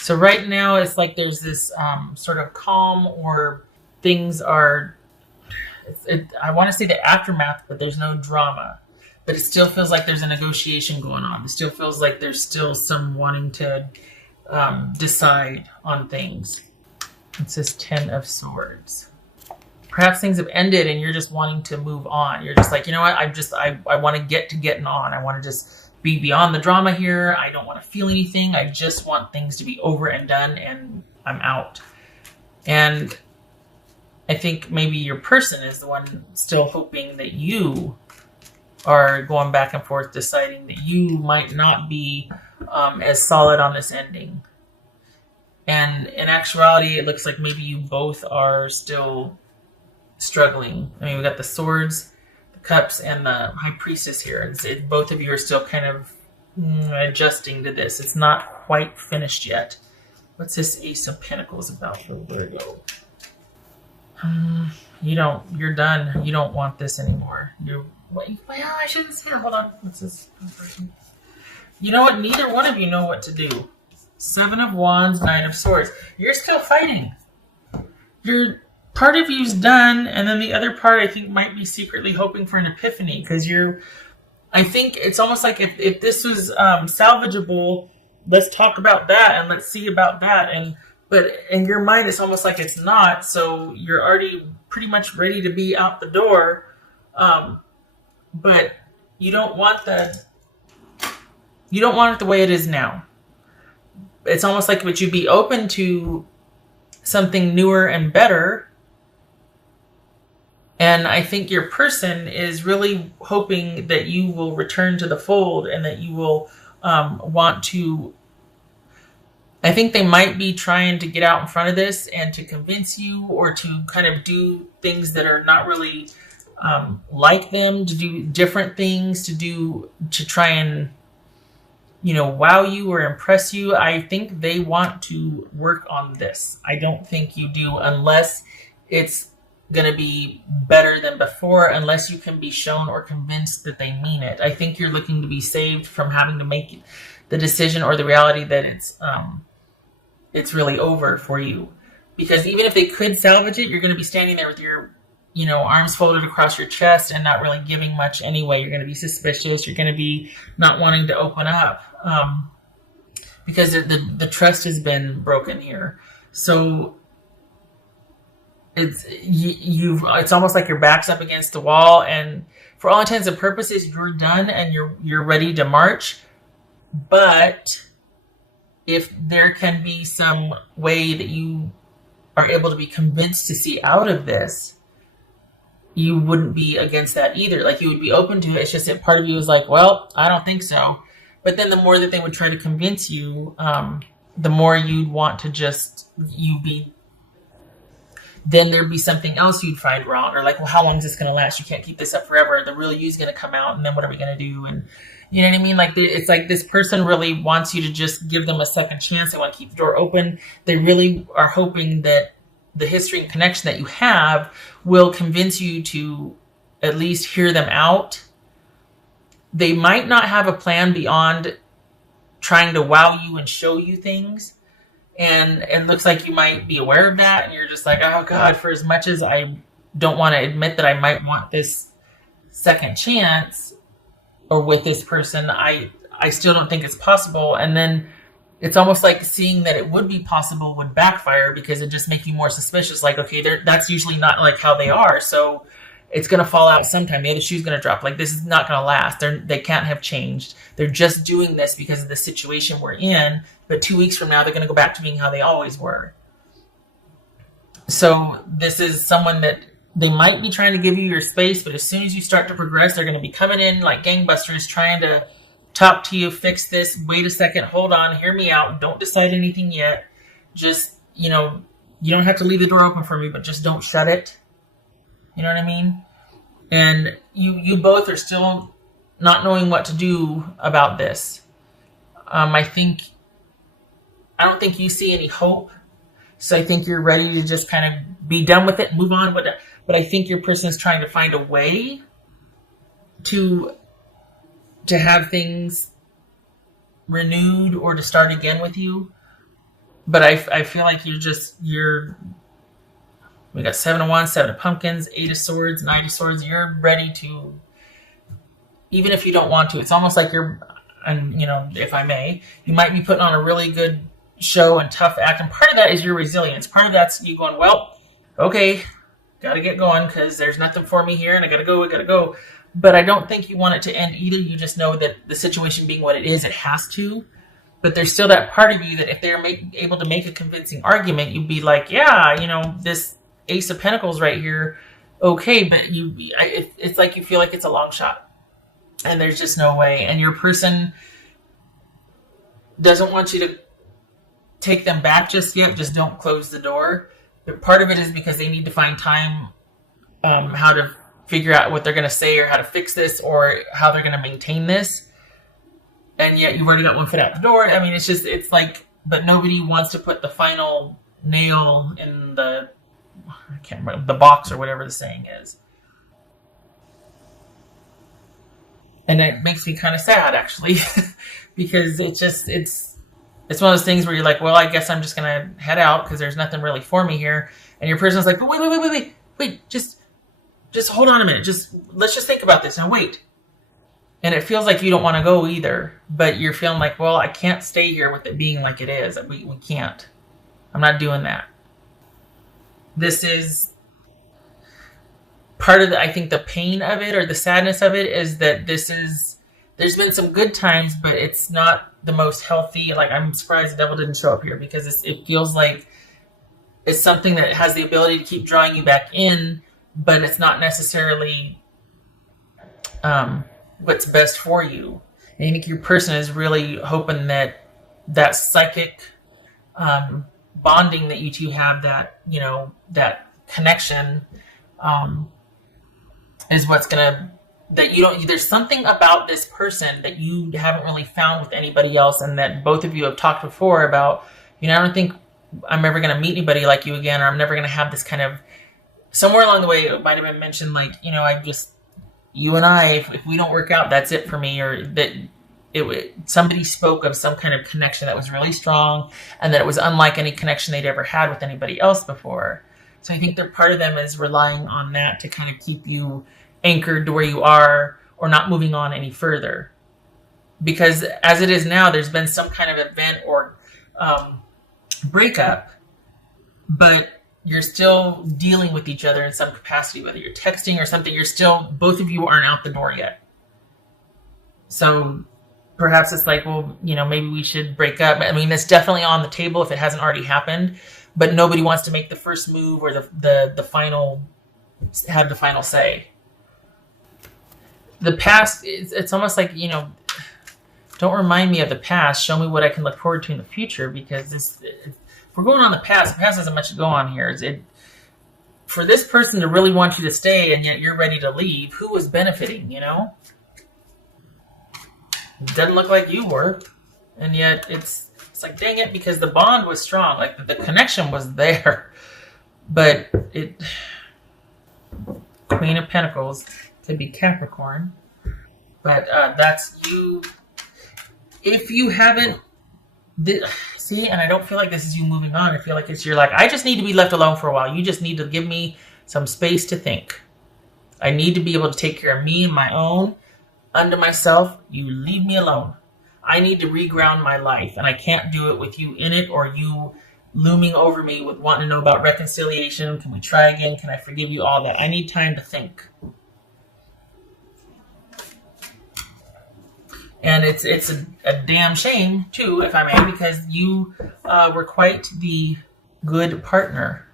So right now it's like there's this sort of calm, or things are, I want to say the aftermath, but there's no drama. But it still feels like there's a negotiation going on. It still feels like there's still some wanting to decide on things. It says 10 of Swords. Perhaps things have ended and you're just wanting to move on. You're just like, you know what? I want to getting on. I want to just be beyond the drama here. I don't want to feel anything. I just want things to be over and done, and I'm out. And I think maybe your person is the one still hoping that you are going back and forth, deciding that you might not be as solid on this ending. And in actuality, it looks like maybe you both are still struggling. I mean, we got the Swords, the Cups, and the High Priestess here. Both of you are still kind of adjusting to this. It's not quite finished yet. What's this Ace of Pentacles about for Virgo? You're done. You don't want this anymore. Well, I shouldn't say it. Hold on. What's this? You know what? Neither one of you know what to do. 7 of Wands, 9 of Swords. You're still fighting. Part of you's done, and then the other part I think might be secretly hoping for an epiphany, because I think it's almost like if this was salvageable, let's talk about that and let's see about that. But in your mind, it's almost like it's not. So you're already pretty much ready to be out the door. But you don't want it the way it is now. It's almost like, would you be open to something newer and better? And I think your person is really hoping that you will return to the fold, and that you will want to. I think they might be trying to get out in front of this and to convince you, or to kind of do things that are not really like them, to do different things, to try and, wow you or impress you. I think they want to work on this. I don't think you do, unless it's going to be better than before, unless you can be shown or convinced that they mean it. I think you're looking to be saved from having to make the decision or the reality that it's really over for you. Because even if they could salvage it, you're going to be standing there with your arms folded across your chest and not really giving much anyway. You're going to be suspicious. You're going to be not wanting to open up because the trust has been broken here. So it's almost like your back's up against the wall, and for all intents and purposes, you're done and you're ready to march. But if there can be some way that you are able to be convinced to see out of this, you wouldn't be against that either. Like, you would be open to it. It's just that part of you is like, well, I don't think so. But then the more that they would try to convince you, the more you'd want to then there'd be something else you'd find wrong. Or like, well, how long is this going to last? You can't keep this up forever. The real you's going to come out, and then what are we going to do? And you know what I mean? Like, it's like this person really wants you to just give them a second chance. They want to keep the door open. They really are hoping that the history and connection that you have will convince you to at least hear them out. They might not have a plan beyond trying to wow you and show you things. And it looks like you might be aware of that. And you're just like, oh God, for as much as I don't want to admit that I might want this second chance or with this person, I still don't think it's possible. And then it's almost like seeing that it would be possible would backfire, because it just makes you more suspicious. Like, okay, that's usually not like how they are. So it's going to fall out sometime. The other shoe's going to drop. Like, this is not going to last. They can't have changed. They're just doing this because of the situation we're in. But 2 weeks from now, they're going to go back to being how they always were. So this is someone that they might be trying to give you your space, but as soon as you start to progress, they're going to be coming in like gangbusters, trying to talk to you, fix this. Wait a second, hold on, hear me out. Don't decide anything yet. Just, you don't have to leave the door open for me, but just don't shut it. You know what I mean? And you both are still not knowing what to do about this. I don't think you see any hope. So I think you're ready to just kind of be done with it and move on with it. But I think your person is trying to find a way to have things renewed or to start again with you. But I feel like we got 7 of Wands, 7 of Pumpkins, 8 of Swords, 9 of Swords. You're ready to, even if you don't want to, it's almost like and if I may, you might be putting on a really good show and tough act. And part of that is your resilience. Part of that's you going, well, okay, got to get going because there's nothing for me here and I got to go. But I don't think you want it to end either. You just know that the situation being what it is, it has to. But there's still that part of you that if they're able to make a convincing argument, you'd be like, yeah, this Ace of Pentacles right here, okay, but it's like you feel like it's a long shot. And there's just no way. And your person doesn't want you to take them back just yet. Just don't close the door. But part of it is because they need to find time how to figure out what they're going to say or how to fix this or how they're going to maintain this. And yet you've already got one foot out the door. I mean, it's like, but nobody wants to put the final nail in I can't remember, the box or whatever the saying is. And it makes me kind of sad, actually, because it's one of those things where you're like, well, I guess I'm just going to head out because there's nothing really for me here. And your person's like, but wait, just hold on a minute. Let's just think about this. Now, wait. And it feels like you don't want to go either, but you're feeling like, well, I can't stay here with it being like it is. We can't. I'm not doing that. This is part of I think the pain of it or the sadness of it is that there's been some good times, but it's not the most healthy. Like, I'm surprised the devil didn't show up here because it feels like it's something that has the ability to keep drawing you back in, but it's not necessarily what's best for you. And I think your person is really hoping that psychic bonding that you two have, that connection is what's gonna, there's something about this person that you haven't really found with anybody else, and that both of you have talked before about, I don't think I'm ever gonna meet anybody like you again, or I'm never gonna have this kind of, somewhere along the way it might have been mentioned like, you and I, if we don't work out, that's it for me, or that somebody spoke of some kind of connection that was really strong and that it was unlike any connection they'd ever had with anybody else before. So I think that part of them is relying on that to kind of keep you anchored to where you are or not moving on any further. Because as it is now, there's been some kind of event or breakup, but you're still dealing with each other in some capacity, whether you're texting or something, both of you aren't out the door yet. So perhaps it's like, well, maybe we should break up. I mean, it's definitely on the table if it hasn't already happened, but nobody wants to make the first move or the final say. The past, it's almost like, don't remind me of the past. Show me what I can look forward to in the future, because if we're going on the past hasn't much to go on here. For this person to really want you to stay and yet you're ready to leave, who was benefiting, It doesn't look like you were. And yet it's like, dang it, because the bond was strong. Like, the connection was there. But Queen of Pentacles could be Capricorn. But that's you. If you haven't... See, and I don't feel like this is you moving on. I feel like you're like, I just need to be left alone for a while. You just need to give me some space to think. I need to be able to take care of me and my own. Unto myself, you leave me alone. I need to reground my life, and I can't do it with you in it or you looming over me with wanting to know about reconciliation. Can we try again? Can I forgive you? All that. I need time to think. And it's a damn shame, too, if I may, because you were quite the good partner.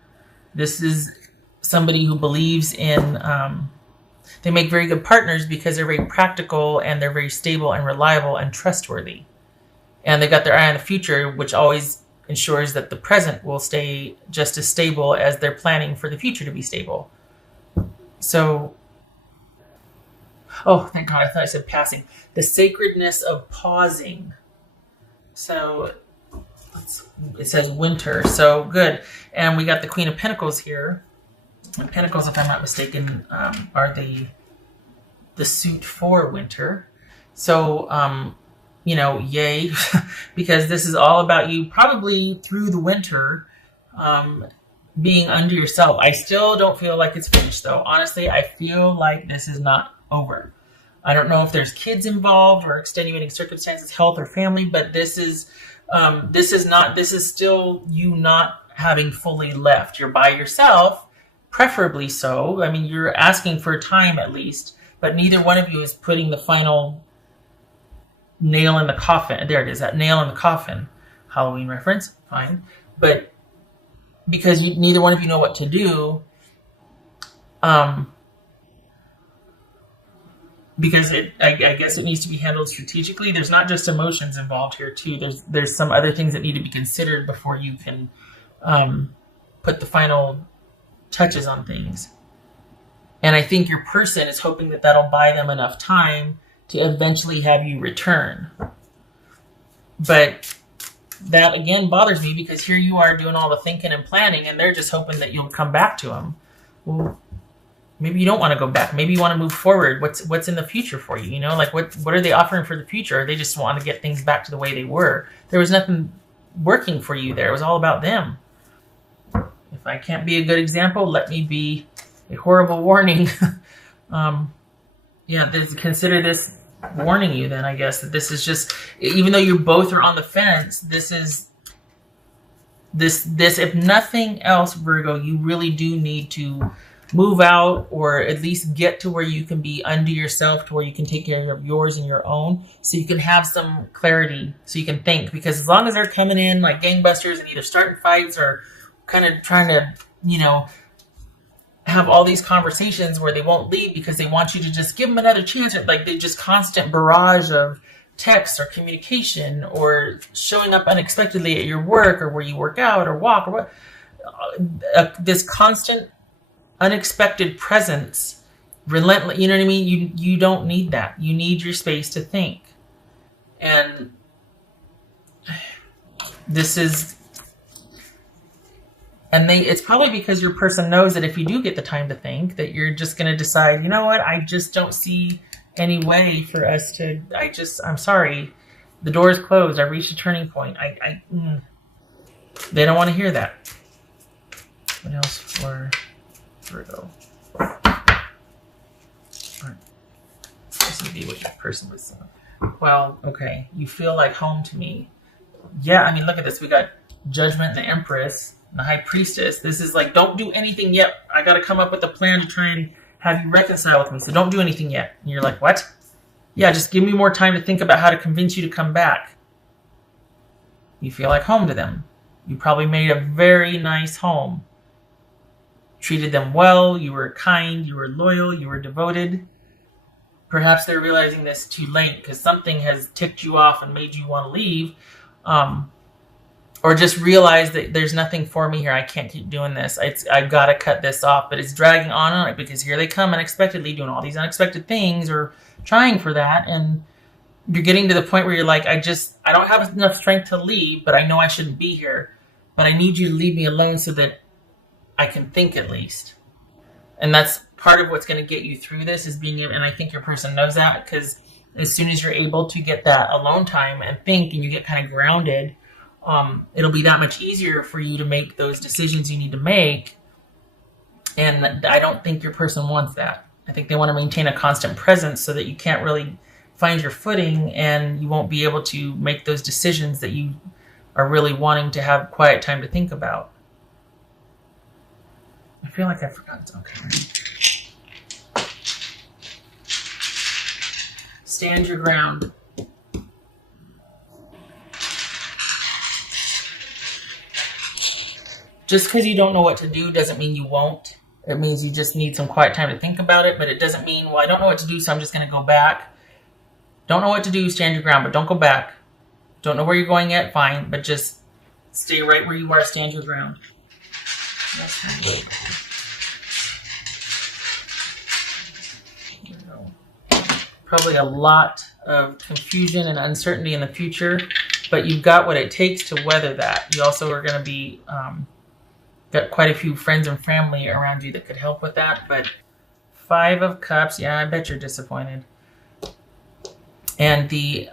This is somebody who believes in... they make very good partners because they're very practical and they're very stable and reliable and trustworthy. And they got their eye on the future, which always ensures that the present will stay just as stable as they're planning for the future to be stable. So... Oh, thank God, I thought I said passing. The sacredness of pausing. So, it says winter. So, good. And we got the Queen of Pentacles here. And Pentacles, if I'm not mistaken, are the suit for winter. So, yay, because this is all about you probably through the winter, being under yourself. I still don't feel like it's finished though. Honestly, I feel like this is not over. I don't know if there's kids involved or extenuating circumstances, health or family, but this is still you not having fully left. You're by yourself, preferably so. I mean, you're asking for time at least, but neither one of you is putting the final nail in the coffin. There it is, that nail in the coffin. Halloween reference, fine. But because neither one of you know what to do, because I guess it needs to be handled strategically. There's not just emotions involved here too. There's some other things that need to be considered before you can put the final touches on things. And I think your person is hoping that that'll buy them enough time to eventually have you return. But that again bothers me because here you are doing all the thinking and planning and they're just hoping that you'll come back to them. Well, maybe you don't want to go back. Maybe you want to move forward. What's in the future for you? Like what are they offering for the future? Or they just want to get things back to the way they were. There was nothing working for you there. It was all about them. If I can't be a good example, let me be a horrible warning. Consider this warning you then, I guess, that this is just, even though you both are on the fence, this if nothing else, Virgo, you really do need to move out or at least get to where you can be under yourself, to where you can take care of yours and your own, so you can have some clarity, so you can think. Because as long as they're coming in like gangbusters and either starting fights or kind of trying to, have all these conversations where they won't leave because they want you to just give them another chance, or like they just constant barrage of texts or communication or showing up unexpectedly at your work or where you work out or walk or what, this constant unexpected presence, relentless, you know what I mean? You don't need that. You need your space to think. And it's probably because your person knows that if you do get the time to think, that you're just going to decide, you know what, I just don't see any way for us to, I'm sorry, the door is closed, I reached a turning point. They don't want to hear that. What else for Virgo? This would be what your person was saying. Well, okay, you feel like home to me. Yeah, I mean, look at this. We got Judgment and the Empress and the High Priestess. This is like, don't do anything yet. I got to come up with a plan to try and have you reconcile with me. So don't do anything yet. And you're like, what? Yeah, just give me more time to think about how to convince you to come back. You feel like home to them. You probably made a very nice home. Treated them well. You were kind. You were loyal. You were devoted. Perhaps they're realizing this too late because something has ticked you off and made you want to leave. Or just realize that there's nothing for me here. I can't keep doing this. I've got to cut this off. But it's dragging on because here they come unexpectedly doing all these unexpected things or trying for that. And you're getting to the point where you're like, I don't have enough strength to leave, but I know I shouldn't be here. But I need you to leave me alone so that I can think at least. And that's part of what's going to get you through this is being able, and I think your person knows that, because as soon as you're able to get that alone time and think and you get kind of grounded, it'll be that much easier for you to make those decisions you need to make. And I don't think your person wants that. I think they want to maintain a constant presence so that you can't really find your footing and you won't be able to make those decisions that you are really wanting to have quiet time to think about. I feel like I forgot. Okay. Stand your ground. Just because you don't know what to do doesn't mean you won't. It means you just need some quiet time to think about it, but it doesn't mean, well, I don't know what to do, so I'm just going to go back. Don't know what to do, stand your ground, but don't go back. Don't know where you're going yet, fine, but just stay right where you are, stand your ground. Probably a lot of confusion and uncertainty in the future, but you've got what it takes to weather that. You also are going to be got quite a few friends and family around you that could help with that. But 5 of Cups, yeah, I bet you're disappointed. And the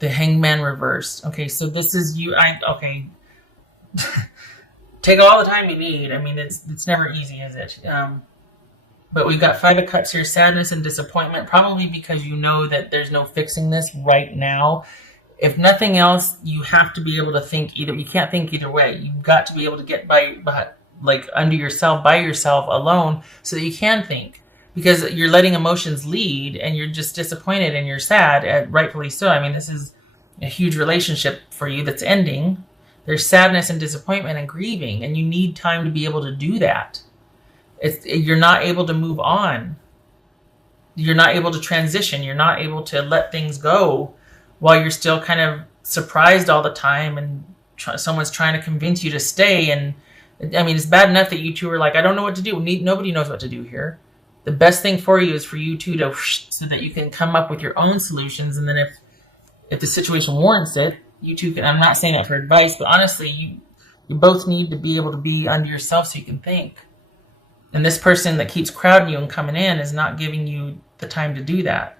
Hangman reversed. Okay, so this is you. Okay. Take all the time you need. I mean, it's never easy, is it? But we've got Five of Cups here, sadness and disappointment, probably because you know that there's no fixing this right now. If nothing else, you have to be able to think either. You can't think either way. You've got to be able to get by like under yourself, by yourself, alone, so that you can think. Because you're letting emotions lead, and you're just disappointed and you're sad, and rightfully so. I mean, this is a huge relationship for you that's ending. There's sadness and disappointment and grieving, and you need time to be able to do that. You're not able to move on. You're not able to transition. You're not able to let things go while you're still kind of surprised all the time, and someone's trying to convince you to stay. And I mean, it's bad enough that you two are like, I don't know what to do. Nobody knows what to do here. The best thing for you is for you two to, so that you can come up with your own solutions. And then if the situation warrants it, you two can, I'm not saying that for advice, but honestly, you both need to be able to be under yourself so you can think. And this person that keeps crowding you and coming in is not giving you the time to do that.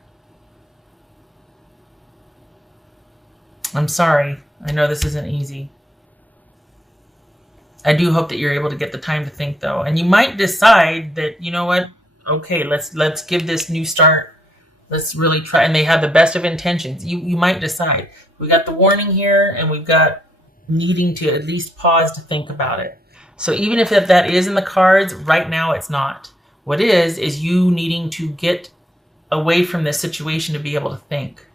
I'm sorry. I know this isn't easy. I do hope that you're able to get the time to think, though. And you might decide that, you know what? Okay, let's give this new start. Let's really try. And they have the best of intentions. You might decide. We got the warning here, and we've got needing to at least pause to think about it. So even if that is in the cards, right now it's not. What is you needing to get away from this situation to be able to think.